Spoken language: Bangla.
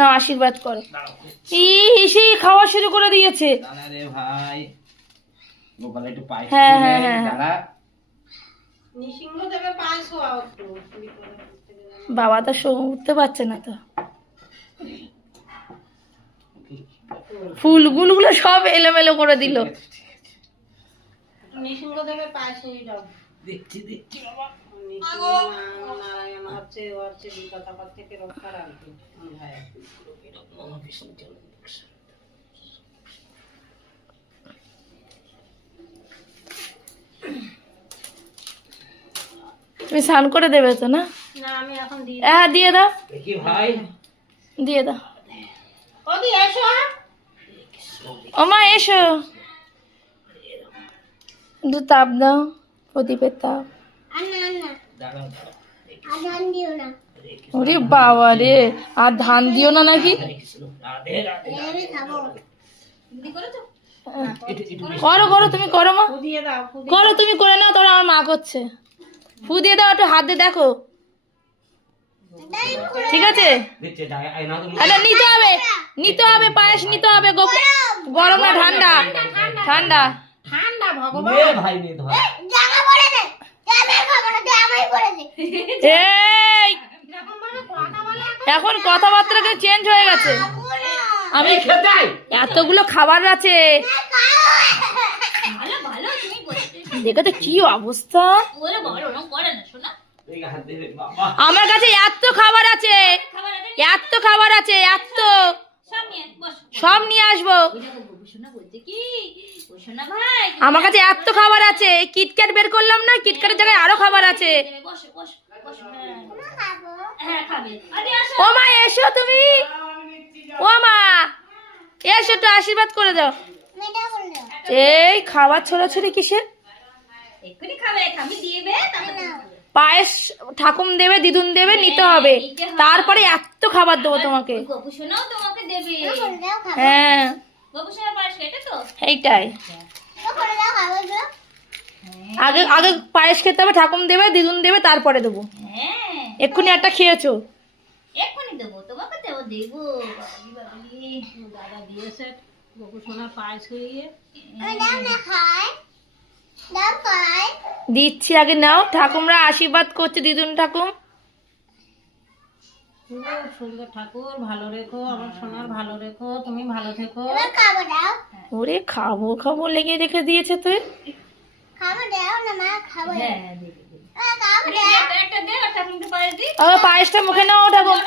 না আশীর্বাদ করো। ইসি খাওয়া শুরু করে দিয়েছে। রে ভাই গোপাল একটু পায়েস হ্যাঁ হ্যাঁ হ্যাঁ বাবা তো উঠতে পারছে না তো। ফুলগুলো সব এলোমেলো করে দিল। দেখছি দেখছি বাবা। তুমি স্নান করে দেবে তো না? হ্যাঁ দিয়ে দাও, দেখি ভাই দিয়ে দাও। ও মা এসো, একটু তাপ দাও, প্রদীপের তাপ। ওরে বাবা রে, আর ধান দিও না নাকি? করো করো, তুমি করো মা, করো তুমি, করে নাও। তোরা আমার মা করছে। ফু দিয়ে দাও, একটু হাত দিয়ে দেখো। ঠিক আছে, আরে নিতে হবে, নিতে হবে, পায়েস নিতে হবে। গরম না ঠান্ডা? ঠান্ডা। এই এখন কথাবার্তা চেঞ্জ হয়ে গেছে। আমি এতগুলো খাবার আছে, দেখো তো কি অবস্থা। আমার কাছে এত খাবার আছে, এত খাবার আছে, এত সব নিয়ে আসবো। আমার কাছে এত খাবার আছে, কিটক্যাট বের করলাম না, কিটক্যাটের জায়গায় আরো খাবার আছে। ও মা এসো তুমি, ও মা এসো, তো আশীর্বাদ করে দাও। এই খাবার ছোড়াছড়ি কিসের? পায়েস ঠাকুম দেবে, দিদুন দেবে, নিতে হবে, তারপরে এত খাবার দেবো তোমাকে। হ্যাঁ এইটাই, আগে আগে পায়েস খেতে হবে, ঠাকুম দেবে, দিদুন দেবে, তারপরে দেবো। এক্ষুনি একটা খেয়েছো, এক্ষুনি দেবো তোমাকে, দেবো দাদা দিয়েছে গোপু সোনার পায়েস করিয়ে। দিচ্ছি, আগে নাও। ঠাকুমরা আশীর্বাদ করছে, দিদুন ঠাকুম। সুন্দর ঠাকুর, ভালো রেখো আমার সোনার, ভালো রেখো, তুমি ভালো থেকো। ওরে খাবো খাবো লেগে রেখে দিয়েছে তুই। পায়েসটা মুখে নাও ঠাকুর।